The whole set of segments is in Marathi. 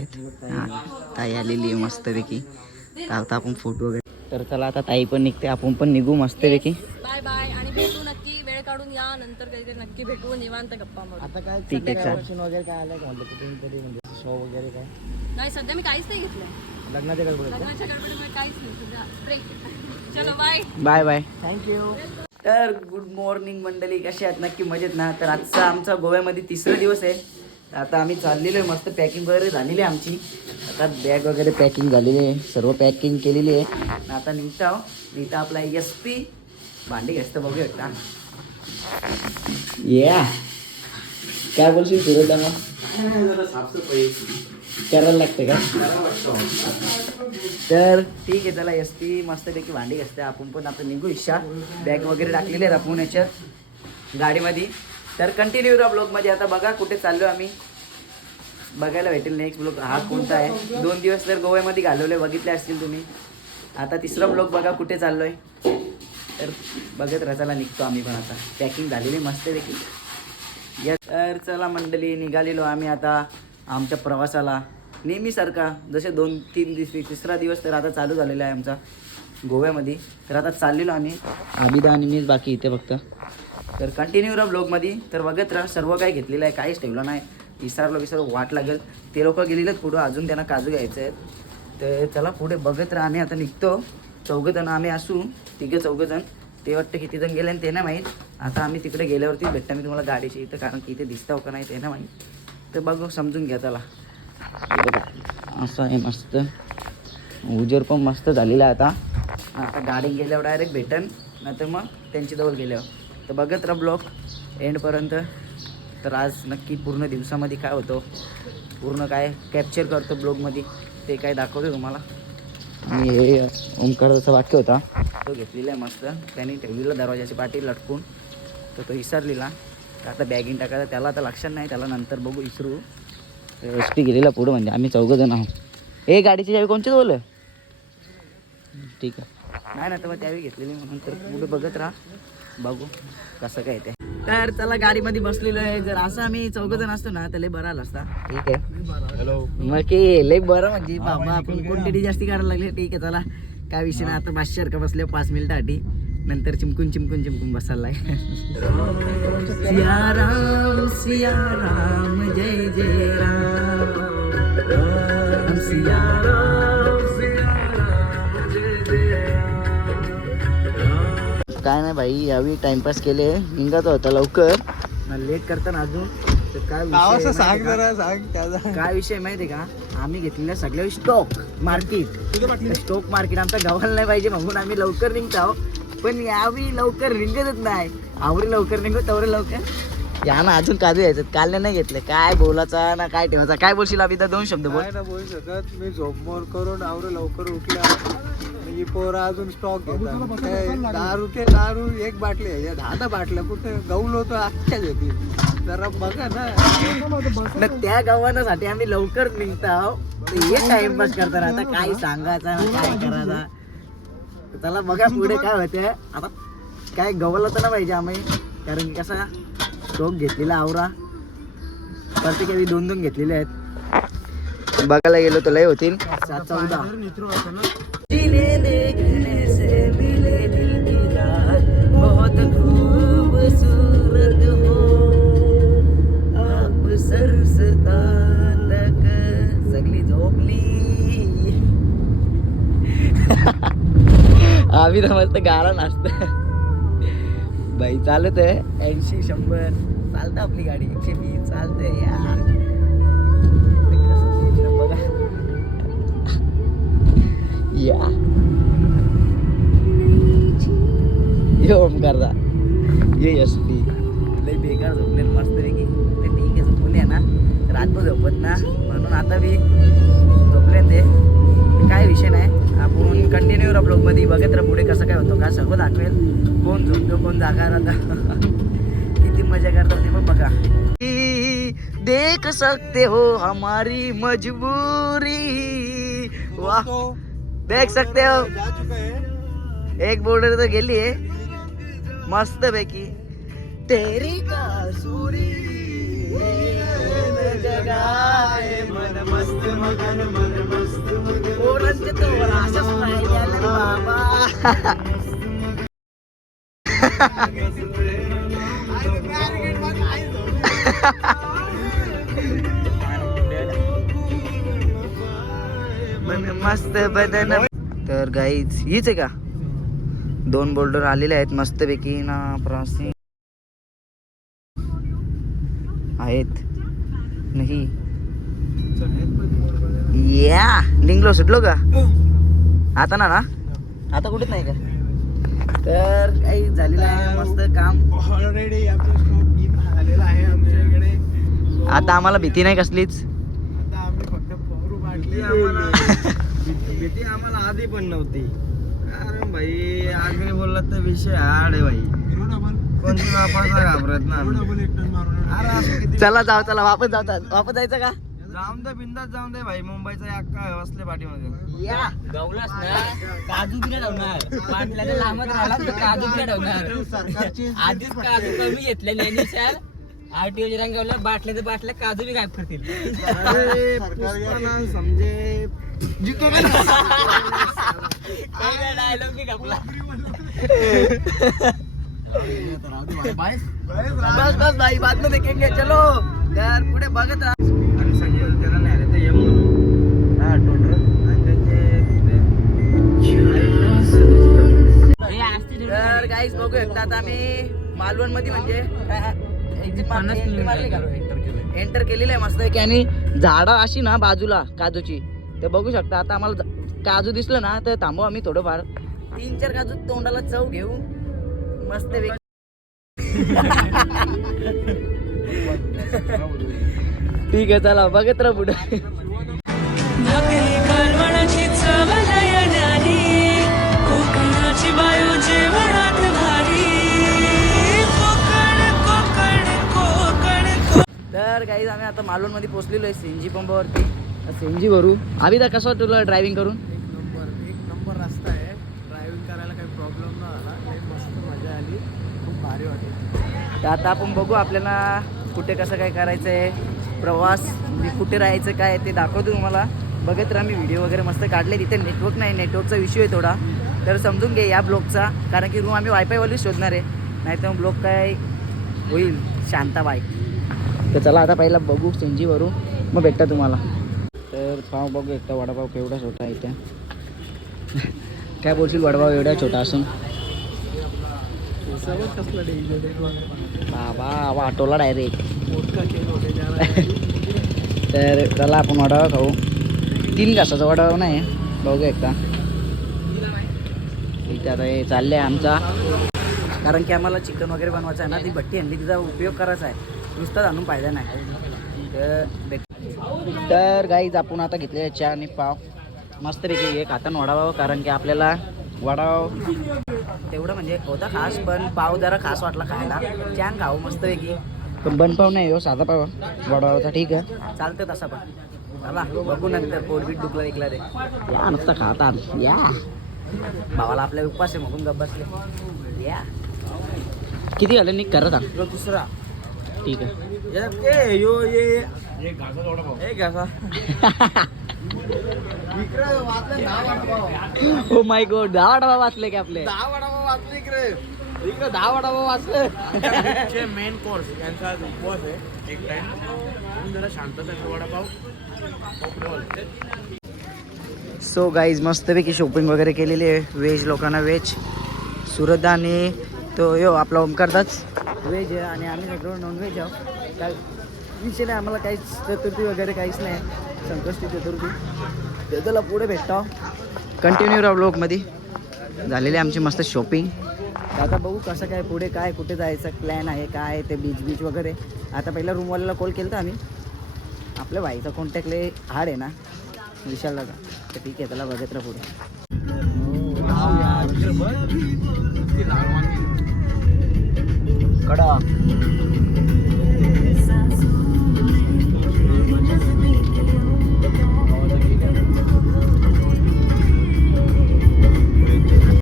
ताई आलेली आहे मस्तपैकी. आता आपण फोटो वगैरे. तर चला आता ताई पण निघते, आपण पण निघू मस्तपैकी. बाय बाय आणि भेटू नक्की, वेळ काढून या, नंतर कधीतरी नक्की भेटू, निवांत गप्पा मारू. आता काय ठीक आहे चालेल. वगैरे काय आलंय का तुम्ही कधी म्हणजे शो वगैरे काय नाही सध्या मी काहीच नाही घेतलं, लग्नाच्या गडबडीत लग्नाच्या गडबडीमध्ये काहीच नाही सध्या. ब्रेक. चलो बाय बाय बाय. थँक्यू. तर गुड मॉर्निंग मंडळी, कशी आहेत? नक्की मजेत ना? तर आजचा आमचा गोव्यामध्ये तिसरा दिवस आहे. आता आम्ही चाललेलो आहे, मस्त पॅकिंग वगैरे झालेली आहे आमची. आता बॅग वगैरे पॅकिंग झालेली आहे, सर्व पॅकिंग केलेली आहे. आता निघता इथं आपला SP भांडी घ्यायचं बघूया का. या काय बोलशील सुरतला? मग साफसफाई करायला लागते का? तर ठीक आहे, चला SP मस्तपैकी भांडी घासते. आपण पण आता निघू इच्छा. बॅग वगैरे टाकलेले आहेत आपण याच्यात गाडीमध्ये. तर कंटिन्यू राहा ब्लॉगमध्ये. आता बघा कुठे चाललो आम्ही, बघायला भेटेल नेक्स्ट ब्लॉग हा कोणता आहे. 2 दिवस तर गोव्यामध्ये घालवले, बघितले असतील तुम्ही. आता तिसरा ब्लॉग बघा कुठे चाललो आहे. तर बघत राहा. चला निघतो आम्ही पण. आता पॅकिंग झालेली मस्तपैकी. या तर चला मंडळी, निघालेलो आम्ही आता आमच्या प्रवासाला. नेहमीसारखा जसे 2-3 दिवस, तिसरा दिवस तर आता चालू झालेला आहे आमचा गोव्यामध्ये. तर आता चाललेलो आम्ही, आबिदा आणि मीच बाकी इथे फक्त. तर कंटिन्यू राहा ब्लॉगमध्ये. तर बघत राहा. सर्व काही घेतलेलं आहे, काहीच ठेवलं नाही. विसरलो वाट लागेल. ते लोक गेलेले आहेत पुढं, अजून त्यांना काजू घ्यायचे आहेत. तर चला पुढे बघत राहा. आम्ही आता निघतो. 4 आम्ही असू, 3-4 ते वाटतं किती जण गेले आणि ते नाही माहीत. आता आम्ही तिकडे गेल्यावरती भेटता मी तुम्हाला गाडीची इथं, कारण की इथे दिसतं का नाही ते नाही माहीत. तर बघू, समजून घ्या. चला असं आहे मस्त. उजेड पण मस्त झालेला आहे आता. आता गाडी गेल्यावर डायरेक्ट भेटन, नाहीतर मग त्यांची जवळ गेल्यावर. तर बघत राहा ब्लॉग एंडपर्यंत. तर आज नक्की पूर्ण दिवसामध्ये काय होतं, पूर्ण काय कॅप्चर करतो ब्लॉगमध्ये, ते काय दाखवतो तुम्हाला. आणि हे ओंकारचा वाक्य होता, तो घेतलेला आहे मस्त. त्यांनी ठेवलेला दरवाजाची पाठी लटकून, तर तो विसरलेला. तर आता बॅगिंग टाकायचा, त्याला आता लक्षात नाही, त्याला नंतर बघू विसरू. SP गेलेला पुढं, म्हणजे आम्ही 4 आहोत. हे गाडीची चावी कोणची बोल? ठीक आहे, नाही ना तर मग त्यावेळी घेतलेली म्हणून. तर पुढे बघत राहा, बघू कसं काय ते. तर चला गाडीमध्ये बसलेलो आहे. जर असं आम्ही 4 असतो ना तर लय बरं आला असता. ठीक आहे, हॅलो. मग की लय बरं म्हणजे बाबा, आपण क्वांटिटी जास्ती करायला लागले. ठीक आहे चला, काय विषय नाही. आता 500 का बसले 5 मिनिटासाठी, नंतर चिमकून बसायला लागेल. सिया राम जय जय राम, सिया राम जय जय राम. काय नाही भाई, यावेळी टाइमपास केले. निघायचं होता लवकर, लेट करताना अजून. तर काय विषय सांग काय विषय माहिती आहे का, आम्ही घेतलेल्या सगळ्या स्टॉक मार्केट आमच्या गावाला नाही पाहिजे म्हणून आम्ही लवकर निघतो. पण यावेळी लवकर निघतच नाही. आवरी लवकर निघू तवरे लवकर या ना. अजून काजू यायचं, काल नाही घेतले. काय बोलायचा ना काय ठेवायचा, काय बोलशील अभि? 2 शब्द बोल. नाही बोलू शकत. मी झोपमोड करून आवरे लवकर उठल्या. ही पोरा अजून स्टॉक घेतात. दारू 1 बाटली आहे, 10 बाटल्या कुठे गौलो तर अख्ख्याच येते. जरा बघा ना. त्या गावांसाठी आम्ही लवकर निघतो. हे टाइमपास करताना आता काय सांगायचा काय करायचा. त्याला बघा पुढे काय होते. आता काय गवला तर ना पाहिजे आम्ही, कारण की कसा स्टॉक घेतलेला आवरा. प्रत्येकाने 2 घेतलेले आहेत. बघायला गेलो तर लय होतील 7-14. बहुत खूबसूरत हो आप सरसता तक. सगळी झोपली. आम्ही तर मस्त गाणं नाचत बाई. चालत आहे 80-100 चालतं आपली गाडी. 120 चालते यार. बघा या ये ओमकारदा, ये SP लय बेकार झोपले मस्तपैकी. तर ठीक आहे, झोपले ना रातभर झोपत ना, म्हणून आता मी झोपले ते. काय विषय नाही, आपण कंटिन्यू राहा ब्लॉगमध्ये. बघत राहा पुढे कसं काय होतं, का सगळं दाखवेल. कोण झोपतो कोण जागा राहता, किती मजा करतात ते पण बघा. देख सकते हो हमारी मजबूरी, वाह देख सकते हो. एक बोर्डर तर गेली आहे मस्त पैकी. तेरी कासुरी जगाए मन मस्त मगन मन मस्त मगन पोरांचे तोळा अशाच राहिल्याला बाबा मन मस्त बदन. तर गाईज हीच आहे का 2 बोल्डर आलेले आहेत मस्तपैकी ना प्रासी आहेत नाही या निघलो सुटलो का आता ना आता कुठेच नाही का. तर काही झालेलं आहे मस्त काम ऑलरेडी आपला स्टॉक आलेला आहे आमच्या इकडे. आता आम्हाला भीती नाही कसलीच. आता आम्ही फक्त पवरू बाटली भीती आम्हाला आधी पण नव्हती. कारण भाई आगरी बोलला तर विषय हार्ड आहे भाई. कोणती वापस घाबरत ना अरे असं किती. चला चला वापस जायचं का. जाऊन दे बिंदास जाऊन दे भाई. मुंबईचा अक्का बसले पाठीमध्ये. या गवलास ना काजू बिना ठेवणार पाटल्याला लांबत राहिला तर काजू बिना ठेवणार आधीच काजू कमी घेतलेले आणि सर आरटीओ रंगावल्या बाटल्या काजू बी गायब करतील. अरे पुष्पा समजे डायलॉग बी कापला. बस भाई बाद में देखेंगे चलो. तर पुढे बघत राहा. आणि संजय त्याला नाही आले तर यम म्हणून हा टोटर आणि त्यांचे तर गाईज बघू शकता आता आम्ही मालवण मध्ये म्हणजे एंटर केलेलं आहे मस्त की. आणि झाडं अशी ना बाजूला काजूची तर बघू शकता. आता आम्हाला काजू दिसलं ना तर थांबू आम्ही थोडंफार 3-4 काजू तोंडाला चव घेऊ मस्त. ठीक आहे चला बघत राहा पुढे. तर काही आम्ही आता मालवण मध्ये पोहोचलेलो आहे सीएनजी पंपावरती. सीएनजी भरू. अभि दा कसं तुला ड्रायव्हिंग करून. एक नंबर रस्ता आहे. ड्रायव्हिंग करायला काही प्रॉब्लेम नाही आला. एक मस्त मजा आली. खूप भारी वाटली. तर आता आपण बघू आपल्याला कुठे कसं काय करायचं आहे. प्रवास म्हणजे कुठे राहायचं काय ते दाखवतो तुम्हाला. बघत राहा. मी व्हिडिओ वगैरे मस्त काढले. तिथे नेटवर्क नाही. नेटवर्कचा इश्यू आहे थोडा. तर समजून घे या ब्लॉगचा. कारण की रूम आम्ही वायफायवालीच शोधणार आहे. नाही तर ब्लॉग काय होईल शांताबाई. तर चला आता पहिला बघू सीएनजीवरू मग भेटता तुम्हाला. तर पाव बघू एकटा वडापाव केवढा छोटा आहे त्या. काय बोलशील वडापाव एवढा छोटा असून. बाबा वाटोला डायरेक्ट. तर चला आपण वडापाव खाऊ. 3 घासाचा वडापाव नाही बघू एकदा. ठीक आहे आता हे चाललं आहे आमचा. कारण की आम्हाला चिकन वगैरे बनवायचं आहे ना. ती भट्टी आणली तिचा उपयोग करायचा आहे. नुसताच आणून फायदा नाही. तर गाईज आपण आता घेतलेला चहा आणि पाव मस्तपैकी एक हातानं वडापाव. कारण की आपल्याला वडापाव तेवढं म्हणजे होता खास पण पाव जरा खास वाटला खायला. छान खाऊ मस्तपैकी. पण बन पाव नाही हो साधा पाव वडापावचा. ठीक आहे चालतं तसा पण. चला बघू नंतर पोटबीट दुखला ऐकला रे. या नुसतं खातात या. भावाला आपल्या उपास आहे म्हणून गप्प बसले. या किती झालं निघ करत तो दुसरा ठीक आहे. ओ माय गॉड 10 वडापाव वाचले की आपले. 10 वडापाव वाचले इकडे. 10 वडापाव वाचले. मेन कोर्स यांचा आज उपवास आहे. एक टाइम जरा शांतता वडापाव. सो गाईज मस्तपैकी शॉपिंग वगैरे केलेली आहे. व्हेज लोकांना व्हेज. सुरत आणि तो यो आपला ओमकारदाच व्हेज आहे आणि आम्ही सगळं नॉनव्हेज आहोत. काय विषय नाही आम्हाला काहीच चतुर्थी वगैरे काहीच नाही. संकष्टी चतुर्थी ते त्याला पुढे भेटतो. कंटिन्यू राहा ब्लॉगमध्ये. झालेली आमची मस्त शॉपिंग. आता बघू कसं काय पुढे काय कुठे जायचं प्लॅन आहे काय ते बीच वगैरे. आता पहिला रूमवाल्याला कॉल केला आम्ही. आपल्या भाईचा कॉन्टॅक्टले हाड आहे ना विशालला का. तर ठीक आहे त्याला बघत राहा पुढे. कडा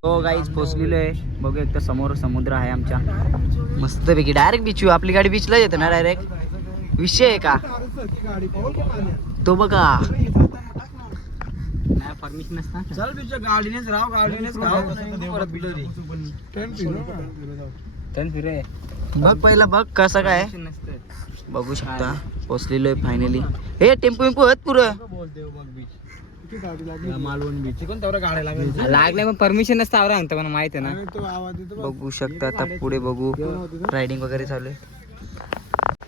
हो गाईज पोचलेलो आहे. बघू एक तर समोर समुद्र आहे आमच्या मस्तपैकी. Direct beach. आपली गाडी बीचला येते ना डायरेक्ट. विषय आहे का गाडी पाहू का पाण्यात? तो बघा. नाही परमिशन नसता. चल तुझ्या गाडीनेच राव गाडीनेच फिरे बघ पहिला बघ कसं काय नसतं. बघू शकता. पोचलेलो आहे फायनली. हे टेम्पो विम्पो आहेत पुरं. मालवण बीच कोण तेवढ्या गाड्या लागल्या लागले पण परमिशन नसतं आवरा म्हणतो मला माहिती आहे ना. तो आवाज येतो बघू शकता. आता पुढे बघू रायडिंग वगैरे चालू आहे.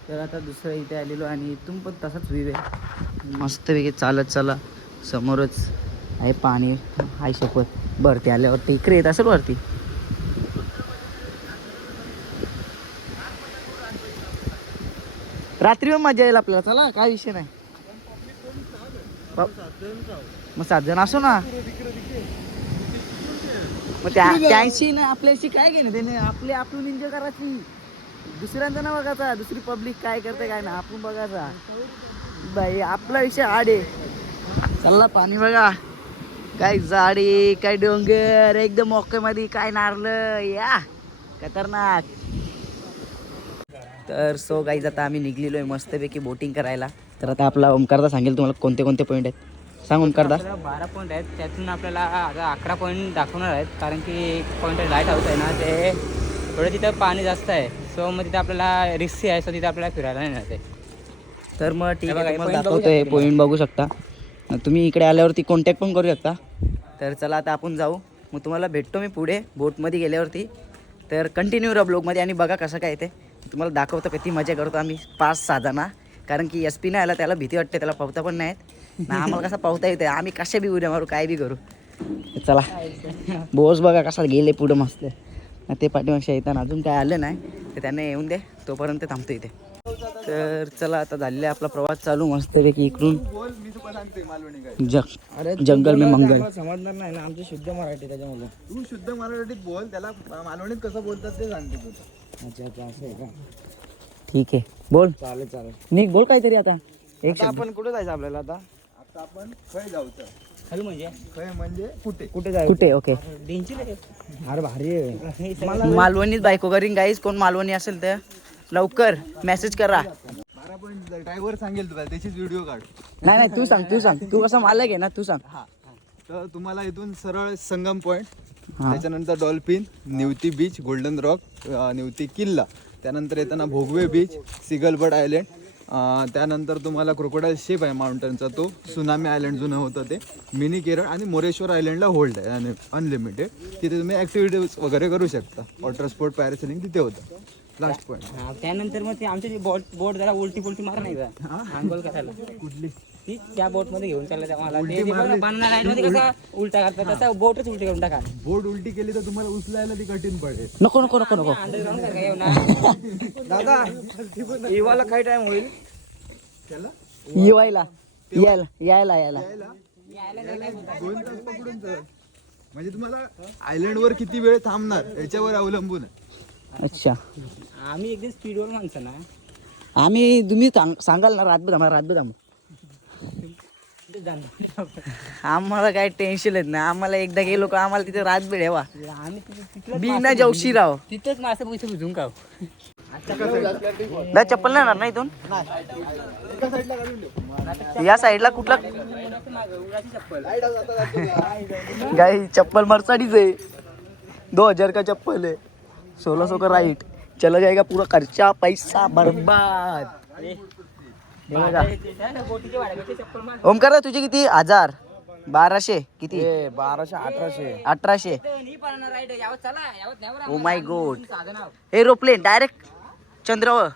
तर आता दुसरं इथे आलेलो आणि इथून पण तसाच व्ह्यू आहे मस्तपैकी चालत चला. समोरच आहे पाणी. हाय शपथ वरती आल्यावरती इकडे येत असेल वरती. रात्री पण मजा येईल आपल्याला. चला काय विषय नाही. मग 7 जण असो ना. मग त्यांशी ना आपल्याशी काय घेणं त्याने. आपण एन्जॉय करायची. दुसऱ्यांचं ना बघायचा. दुसरी पब्लिक काय करते काय ना आपण बघायचा. बाई आपला विषय आड आहे. चला पाणी बघा. काय झाडी काय डोंगर एकदम मोक्यामध्ये काय नारलं या खतरनाक. तर सो गाईज आता आम्ही निघलेलो आहे मस्तपैकी बोटिंग करायला. तर आता आपला ओमकारदा सांगेल तुम्हाला कोणते कोणते पॉईंट आहेत. सांग ओमकारदा. 12 पॉईंट आहेत त्यातून आपल्याला आता 11 पॉईंट दाखवणार आहेत. कारण की एक पॉईंट लाईट हाऊस आहे ना ते थोडं तिथं पाणी जास्त आहे. सो मग तिथे आपल्याला रिस्की आहे. सो तिथे आपल्याला फिरायला नाही जाते. तर मग ठीक आहे. हे तुम्हाला point बघू दाखवतो हे शकता पॉईंट बघू शकता. तुम्ही इकडे आल्यावरती कॉन्टॅक्ट पण करू शकता. तर चला आता आपण जाऊ. मग तुम्हाला भेटतो मी पुढे बोटमध्ये गेल्यावरती. तर कंटिन्यू राहा ब्लॉगमध्ये आणि बघा कसं काय ते. तुम्हाला दाखवतो किती मजा करतो आम्ही 5-6 जण. कारण की SP नाही आला त्याला भीती वाटते. त्याला पावता पण नाहीत ना आम्हाला कसं पावता येते. आम्ही कशा बी उड्या मारू काय बी करू. चला बोस बघा कसा गेले पुढं मस्त. ते पाठीमागच्या येताना अजून काय आलं नाही तर त्यांना येऊन दे तोपर्यंत थांबतो इथे. तर चला आता झालेला आपला प्रवास चालू मस्तपैकी इकडून जंगल में मंगल. समजणार नाही ना आमची शुद्ध मराठी त्याच्यामध्ये. तू शुद्ध मराठीत बोल त्याला मालवणीत कसं बोलतात ते सांगते तुझं. अच्छा असं आहे का. ठीक आहे बोल. चालेल निघ बोल काहीतरी आता. एक आपण कुठे जायचं आपल्याला आता आपण खय जाऊचं. हॅलो म्हणजे खय म्हणजे कुठे कुठे ओके. अरे भारी आहे. मालवणीत बायको करीन गाईज. कोण मालवणी असेल तर लवकर मेसेज करा. 12 पॉईंट ड्रायव्हर सांगेल तुला त्याचीच व्हिडिओ काढ. नाही तू सांग तू कसं मालक आहे ना तू सांग. हा तर तुम्हाला इथून सरळ संगम पॉईंट हा. त्याच्यानंतर dolphin Nivati beach golden rock Nivati किल्ला त्यानंतर येताना भोगवे बीच सिगलबर्ड आयलंड त्यानंतर तुम्हाला क्रोकोडाईल शिप आहे माउंटनचा तो सुनामी आयलंड जुनं होतं ते मिनी केरळ आणि मोरेश्वर आयलंडला होल्ड आहे आणि अनलिमिटेड तिथे तुम्ही ॲक्टिव्हिटीज वगैरे करू शकता. वॉटर स्पोर्ट पॅरासेलिंग तिथे होतं. लास्ट पॉईंट त्यानंतर मग ते आमची बोट जरा उलटी मार नाही का आंघोळ करायला. कुठली ती त्या बोट मध्ये घेऊन चाललं तेव्हा बनणार मध्ये कसा उलटा करता तसा बोटच उलटी करून टाका. बोट उलटी केली तर तुम्हाला उचलायला ती कठीण पडेल. नको दादा इवाला काय टाइम होईल त्याला यायला 2 तास पकडून चल. म्हणजे तुम्हाला आयलंड वर किती वेळ थांबणार याच्यावर अवलंबून आहे. अच्छा आम्ही एकदम स्पीडवर माणसं ना. आम्ही तुम्ही सांगाल ना रातभर आम्हाला काय टेन्शन येत नाही. आम्हाला एकदा गेलो का आम्हाला तिथे रातभर येवा. आम्ही बिना जेवशी राव. तिथेच मासे पैसे बुजून खाऊ. चप्पल नाही ना इथून. या साईडला कुठला गाई चप्पल मर्साडीज आहे. 2000 का चप्पल है. 1600 का राइट. चला जाएगा पूरा खर्चा पैसा बर्बाद. ओमकार तुझे किती 1000 1200 किती 1200 1800. Oh my God. Aeroplane direct चंद्रावर.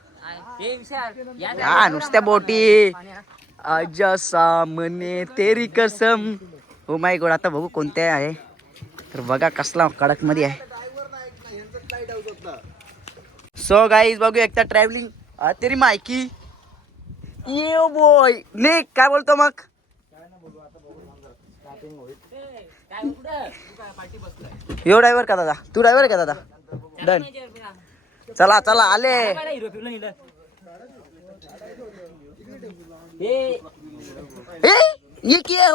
हा नुसत्या बोटी आजा सामने तेरी कसम. Oh my God. आता बघू कोणत्या आहे तर बघा कसला कडक मध्ये आहे. सो गाईज बघू एकदा ट्रॅव्हलिंग तेरी मायकी ये बॉय ने काय बोलतो मग. यो ड्रायव्हर का दादा. तू ड्रायव्हर का दादा. डन. चला आले. ये क्या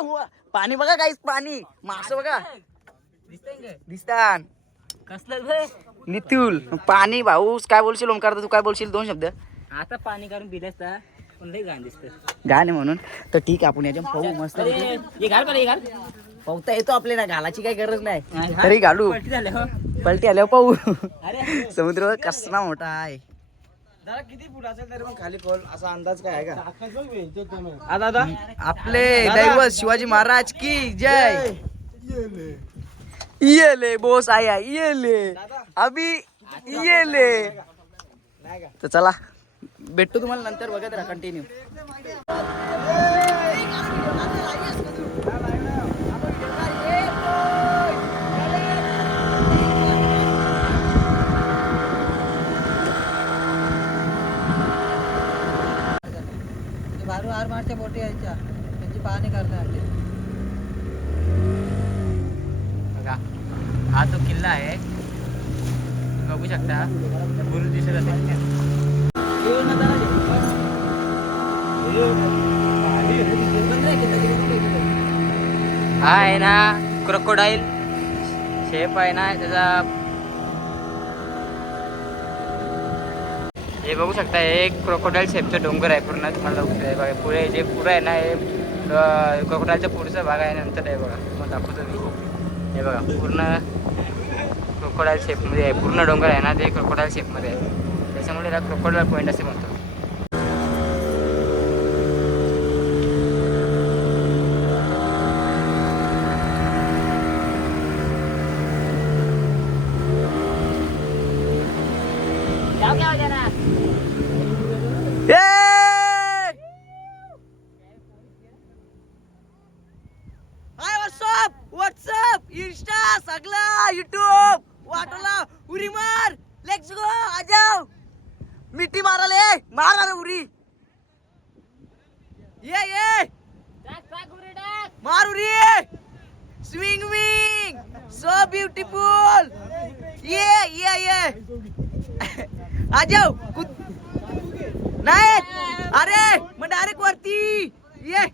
हुआ. पाणी बघा गाईज. पाणी मासं बघा दिसतान. कसलं नितुल पाणी भाऊ काय बोलशील ओमकार तू काय बोलशील 2 शब्द. आता पाणी काढून पिल्यास तर पण लई घाण दिसतं. गाणे म्हणून तर ठीक आहे आपण याच्या पाहू मस्त अरे हे घाल बरं, हे घाल. पाहता येतो आपल्याला घालाची काही गरज नाही तरी घालू पलटी झालं हो. पलटी आल्यावर पाहू अरे समुद्र कसला मोठा आहे जरा किती फूट असेल तरी पण खाली खोल असा अंदाज काय आहे का आता आपले दैवत शिवाजी महाराज की जय ये ले बोस आया ये ले अभी ये ले तर चला भेटतो तुम्हाला नंतर बघत राहा कंटिन्यू बारू आर मारच्या बोटी यायच्या त्यांची पाहणी करण्यासाठी बघा हा तो किल्ला आहे, बघू शकता बुरुज दिसत असेल. हा आहे ना क्रोकोडाईल शेप आहे ना त्याचा, हे बघू शकता हे क्रोकोडाईल शेपचं डोंगर आहे पूर्ण. तुम्हाला बघू शकता बघा पुढे जे पुढं आहे ना हे क्रोकोडाईलचा पुढचा भाग आहे, नंतर आहे बघा तुम्हाला दाखवतो मी. हे बघा पूर्ण क्रोकोडाईल शेपमध्ये आहे, पूर्ण डोंगर आहे ना ते क्रोकोडाईल शेपमध्ये आहे, त्याच्यामुळे त्याला क्रोकोडाईल पॉईंट असे म्हणतो. व्हॉट्सअप इंस्टा सगळा युट्यूब वाटला उरी मार लेट्स गो आ जाओ मिट्टी माराले मारा रे उरी ये मार Uri swing wing so beautiful ये आ जाओ नाही अरे मग डायरेक्ट वरती ये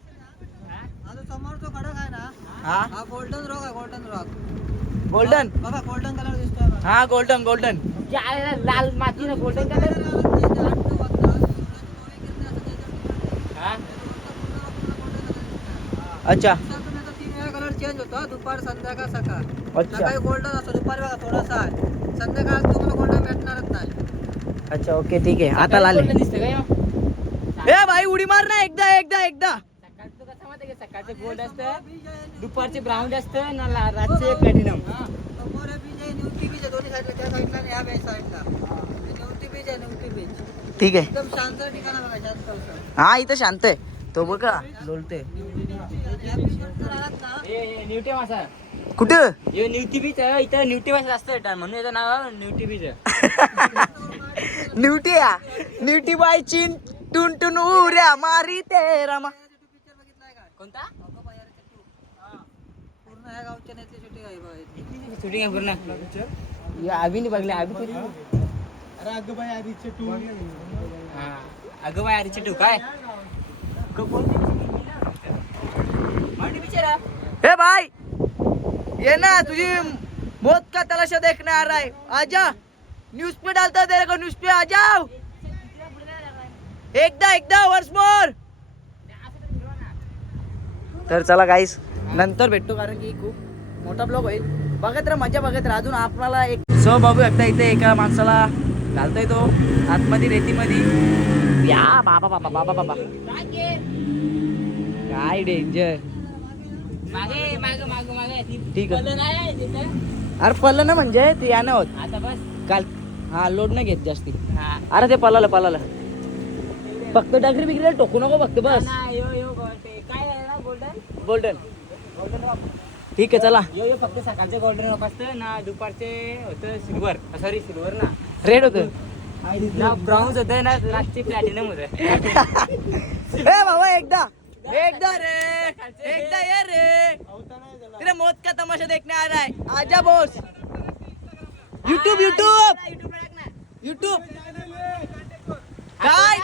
समोर तो खडक आहे ना हा हा गोल्डन रॉक आहे, गोल्डन रॉक गोल्डन बघा गोल्डन कलर दिसतोय बघा. हा गोल्डन लाल माती ना गोल्डन कलर. अच्छा 3 वेळा कलर चेंज होतो, दुपार संध्याकाळ सकाळ. अच्छा सकाळी गोल्डन असतो, दुपारी बघा थोडासा आहे, संध्याकाळ तुम्हाला गोल्डन भेटणारच नाही. अच्छा ओके ठीक आहे आता लाल गोल्डन दिसतं काय? ए भाई उडी मार ना एकदा सकाळचं कसं माहिती का, सकाळचं गोल्ड असतं, दुपारचे ब्राऊन असतं ना, रातचे प्लॅटिनम. समोर आहे बीच आहे, निवती बीच आहे, दोन्ही साईडला, त्या साईडला आणि ह्या साईडला निवती बीच आहे, निवती बीच ठीक आहे एकदम शांत ठिकाण आहे बघा, शांत असं. हा इथं शांत आहे तो बघा लोलते या beach वरती राहत ना, न्यूटी मासा, कुठं हे न्यूटी बीच आहे, इथं न्यूटी मासा असतं म्हणून याचं नाव न्यूटी बीच आहे. न्यूटी बाय चिन टुन टुन उऱ्या मारी तेरा मा पिक्चर बघितलाय का? कोणता अगं बाई, अरे ते too. पूर्ण ह्या गावच्या नेतली शूटिंग आहे बघा इथे. शूटिंग आहे पूर्ण. अभिनी बघले अभि अरे अगं बाई आधीचे टू अगं बाय अरे चिटू काय हे भाई ये ना तुझी मौत का तलाशा देखने आ रहा है आजा न्यूज पे डालता तेरे को न्यूज पे आ जाओ एकदा वर्ष मोर तर चला गाईस नंतर भेटतो कारण की खूप मोठा ब्लॉग होईल. बघत राहा मजा बघत राहा. अजून आपल्याला एक सो बघू शकता इथे एका माणसाला घालतोय तो आतमध्ये रेतीमध्ये. या बाबा बाबा बाबा बाबा काय डेंजर. मागे मागे मागे मागे ठीक आहे. पडलं नाही तिथं. अरे पडलं ना म्हणजे ते यानं होत आता बस काल हा लोड नाही घेत जास्ती. हा अरे ते पळालं फक्त डगरी बिगरी टोकू नको फक्त बस. ना, यो यो ते काय आहे ना गोल्डन गोल्डन ठीक आहे चला. यो यो फक्त सकाळचे गोल्डन रॉक असतं ना, दुपारचे होतं सिल्वर, सॉरी सिल्वर ना, रेड होतं ना ब्राऊन्स होतं ना, रातचे प्लॅटिनम होतं. ए बाबा एकदा रे एकदा ये रे तेरे मौत का तमाशा देखने आ रहा है आजा बॉस. यूट्यूब काय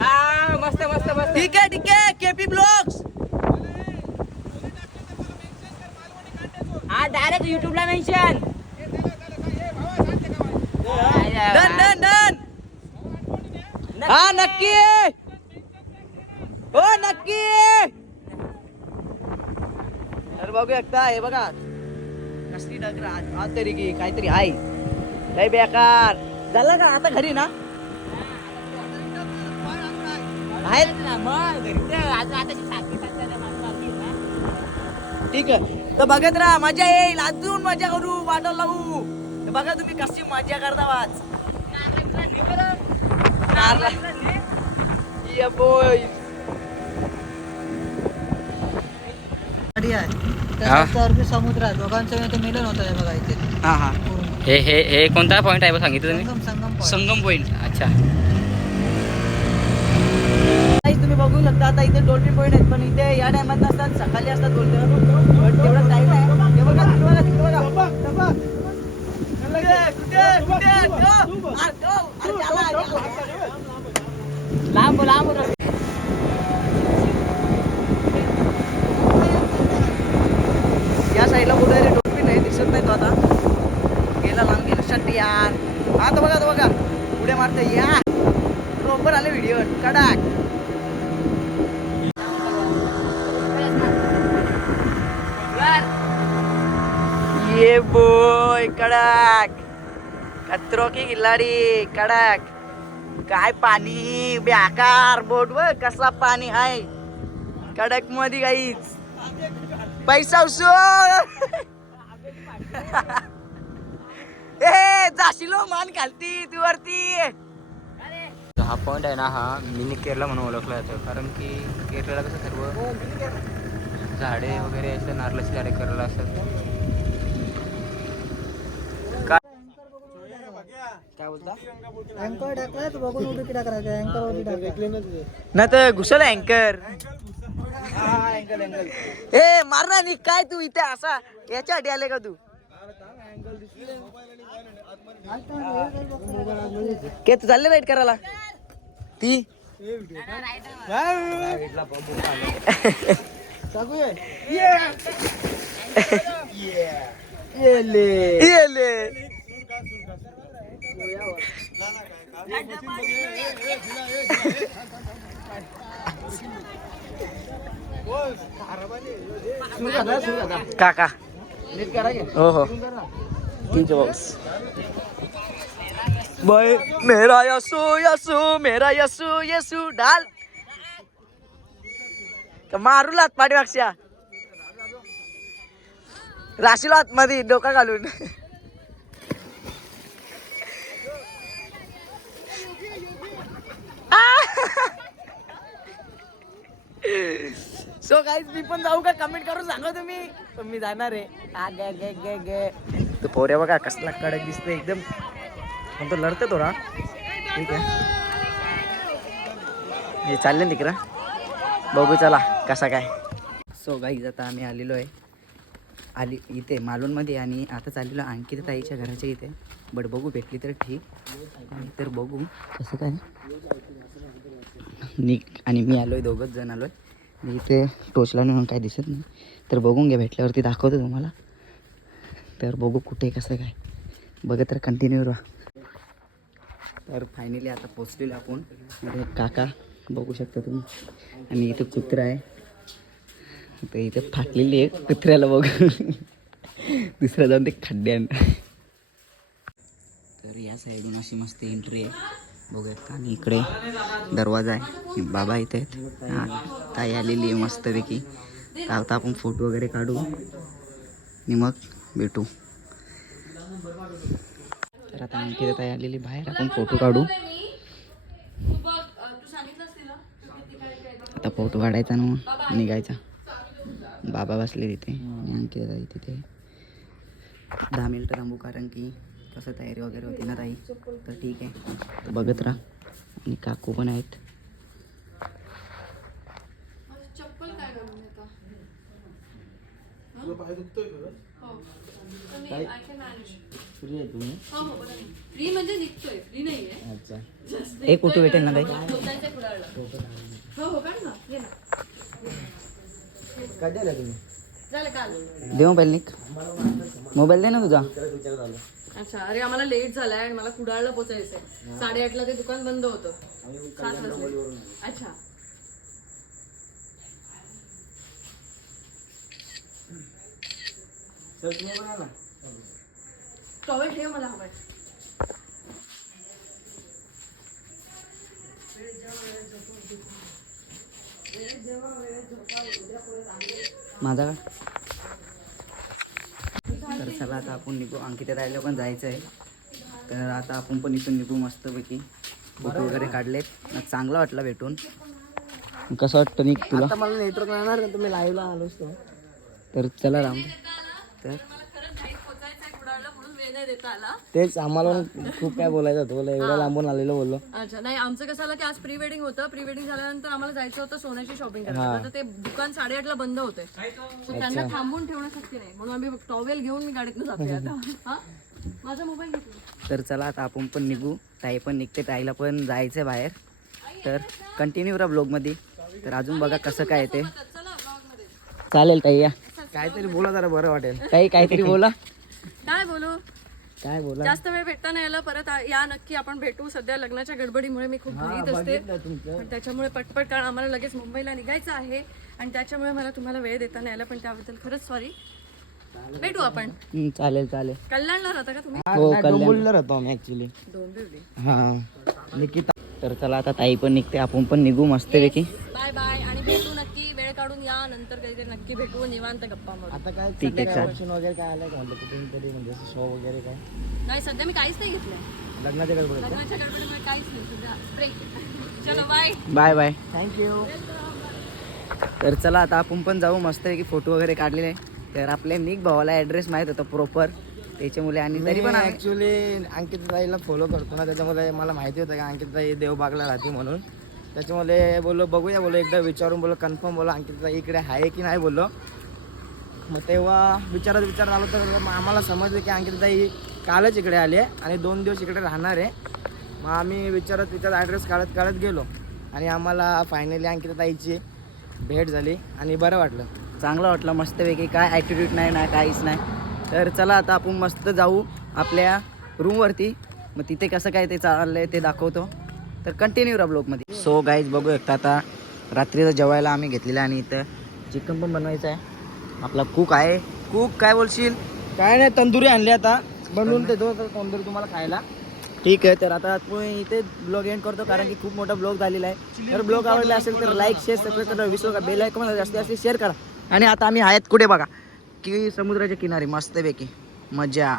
हा मस्त मस्त मस्त. ठीक आहे केपी ब्लॉग्स. हा डायरेक्ट युट्यूबला मेन्शन. डन हा नक्की हो नक्की. तर बघू एकदा हे बघा कसली डगर आज तरी की काहीतरी आहे लय बेकार झालं का आता घरी ना आहेत ना मग ठीक आहे तर बघत राहा मजा येईल अजून मजा करू वाटल लावू तर बघा तुम्ही कशी मजा करता वाच गाडी आहे त्याच्यावरती समुद्र आहे दोघांचं इथे मिलन होतं आहे बघा इथे हा हा हे कोणता पॉईंट आहे सांगितलं तुम्ही? संगम संगम पॉइंट अच्छा. तुम्ही बघू शकता आता इथे डॉल्फिन पॉइंट आहेत पण इथे या टायमात नसतात सकाळी असतात डॉल्फिन पण तेवढा टाइम आहे हे बघा तिकडे बघा तिकडे बघा लांब लांब या साईडला कुठे डॉल्फिन आहे दिसत नाही तो आता गेला लांब गेला शट्टी यार हा तो बघा पुढे मारतोय या बरोबर आले व्हिडिओ कडाक ये बोय कडाक कचरो की खिलाडी कडाक काय पाणी बेकार बोट व कसा पाणी आहे कडक मध्ये काहीच पैसा ए जाशीलो मान घालती तू वरती. हा पॉईंट आहे ना हा मिनी केरला म्हणून ओळखला जातो कारण की केरळला कसं सर्व झाडे वगैरे असं नारळाची झाडे केरळला असतात. काय बोलता अँकर टाकला तर बघून उडी टाकायचं अँकर वरती टाकले ना तर घुसल अँकर ए मारना नि काय तू इथे असा याच्यासाठी आले का तू के तू चालले राईट करायला ती काका हो हो बॉय मेरा यसू यसू मेरा यसू यसू डाल मारू लात पाठीमागच्या राशीला आतमध्ये डोका घालून सो गाईज मी पण जाऊ का कमेंट करून सांगा तुम्ही पण मी जाणार आहे तो पोऱ्या बघा कसला कडक दिसतोय एकदम पण तो लढतो थोडा ठीक आहे हे चालले तिकडं बघू चला कसा काय. सो गाईज आता आम्ही आलेलो आहे इथे मालवणमध्ये आणि आता चाललेलो अंकिता ताईच्या घराच्या इथे बट बघू भेटली तर ठीक तर बघू कसं काय आणि मी आलोय दोघंच जण आलोय मी इथे टोचला नाही म्हणून काय दिसत नाही तर बघून घ्या भेटल्यावरती दाखवतो तुम्हाला तर बघू कुठे कसं काय बघत तर कंटिन्यू राहा. तर फायनली आता पोचलेलो आपण काका बघू शकता तुम्ही आणि इथं कुत्रा आहे तर इथे फाटलेली आहे कुत्र्याला बघू दुसऱ्या जाऊन ते खड्ड्यान. तर या साईडून अशी मस्त एंट्री आहे बघूयात आणि इकडे दरवाजा आहे बाबा इथे आहेत हां ताई आलेली आहे मस्तपैकी आता आपण फोटो वगैरे काढू आणि मग भेटू. तर आता आणखी ताई आलेली बाहेर आपण फोटो काढू आता फोटो काढायचा ना मग निघायचा. बाबा बसले तिथे आणि आणखी ताई तिथे 10 मिनिटं थांबू कारण की कसं तयारी वगैरे होती ना ताई तर ठीक आहे तर बघत राहा आणि काकू पण आहेत. एक फोटो भेटेल ना ताई दे मोबाईल निक मोबाईल दे ना तुझा अच्छा, अरे आम्हाला लेट झालाय आणि मला कुडाळला पोचायचंय. 8:30ला ते दुकान बंद होतं. 7 वाजले. अच्छा, टॉवेल ठेव, मला हवाय. माझा का? तर चला आता आपण निघू. अंकिता राहिलं पण जायचं आहे. तर आता आपण पण इथून निघू मस्तपैकी. फोटो वगैरे काढलेत. चांगलं वाटलं भेटून. कसं वाटतं निघ तुला? आता मला नेटवर्क राहणार ना, तुम्ही लाईव्हला आलो असतो. तर चला राम. तर मला खरंच घाईत पोचायचंय कुडाळला, म्हणून वेळ नाही देता आला. तेच आम्हाला पण खूप काय बोलायचं होतं. बोला एवढं लांबून आलेलो बोललो. अच्छा, नाही आमचं कसं झालं की आज प्री वेडिंग होतं. प्री वेडिंग झाल्यानंतर आम्हाला जायचं होतं सोन्याची शॉपिंग करायला. तर ते दुकान 8:30ला बंद होते. त्यांना थांबून ठेवणं शक्य नाही, म्हणून आम्ही टॉवेल घेऊन मी गाडीतनं जाते आता. हा, माझा मोबाईल घेतला. तर चला आता आपण पण निघू. ताई पण निघते, ताईला पण जायचं आहे बाहेर. तर कंटिन्यू राहा ब्लॉगमध्ये. तर अजून बघा कसं काय ते. चला vlog मध्ये. चालेल ताई, या. काहीतरी बोला जरा बरं वाटेल. ताई काहीतरी बोला. काय बोलू, काय बोला? जास्त वेळ भेटता नाही आला. परत या नक्की आपण भेटू. सध्या लग्नाच्या गडबडीमुळे मी खूप घाईत असते, पण त्याच्यामुळे पटपट, कारण आम्हाला लगेच मुंबईला निघायचं आहे आणि त्याच्यामुळे मला तुम्हाला वेळ देता नाही आला. पण त्याबद्दल खरंच सॉरी. भेटू आपण. चालेल चालेल. कल्याणला राहता का तुम्ही? हो, डोंबिवलीला राहतो आम्ही ऍक्च्युली. डोंबिवली. हा, निकिता. तर चला आता ताई पण निघते, आपण पण निघू मस्तपैकी. बाय बाय, आणि भेटू नक्की. वेळ काढून या, नंतर कधीतरी नक्की भेटू, निवांत गप्पा मारू. आता काय ठीक आहे, चालेल. फंक्शन वगैरे काय आलंय का म्हणलं कुठून तरी, म्हणजे शो वगैरे काय नाही, सध्या मी काहीच नाही घेतलंय. लग्नाच्या गडबडीत? लग्नाच्या गडबडीमुळे काहीच नाही सध्या. ब्रेक. चलो बाय. Bye bye. थँक्यू. तर चला आता आपण पण जाऊ मस्तपैकी. फोटो वगैरे काढलेले. तर आपल्या निक भावाला ॲड्रेस माहीत होता प्रॉपर, त्याच्यामुळे. आणि तरी पण आम्ही ऍक्च्युली अंकिताताईला फॉलो करतो ना, त्याच्यामुळे मला माहिती होतं का अंकिताताई देवबागला राहते म्हणून. त्याच्यामुळे बोललो बघूया, बोलो एकदा विचारून, बोलो कन्फर्म, बोलो अंकिताताई इकडे आहे की नाही बोललो. मग तेव्हा विचारत आलो तर मग आम्हाला समजलं की अंकिताताई कालच इकडे आली आहे आणि 2 दिवस इकडे राहणार आहे. मग आम्ही विचारत ॲड्रेस काढत गेलो आणि आम्हाला फायनली अंकिताताईची भेट झाली आणि बरं वाटलं. चांगलं वाटलं मस्तपैकी. काय ॲटिट्यूड नाही ना, काहीच नाही. तर चला आता आपण मस्त जाऊ आपल्या रूमवरती. मग तिथे कसं काय ते चाललं आहे ते दाखवतो. तर कंटिन्यू राहा ब्लॉगमध्ये. सो गाईज बघू शकता, आता रात्रीचं जेवायला आम्ही घेतलेलं आहे आणि इथं चिकन पण बनवायचं आहे. आपला कुक आहे. कुक काय बोलशील? काय नाही, तंदुरी आणली आता बनवून देतो तंदुरी तुम्हाला खायला. ठीक आहे, तर आता आपण इथे ब्लॉग एंड करतो, कारण की खूप मोठा ब्लॉग झालेला आहे. तर ब्लॉग आवडला असेल तर लाईक, शेअर, सबस्क्राईब करा. विसरू नका. बेल आयकॉन जास्तीत जास्त शेअर करा. आणि आता आम्ही आहेत कुठे बघा, की समुद्राच्या किनारी मस्तपैकी मजा.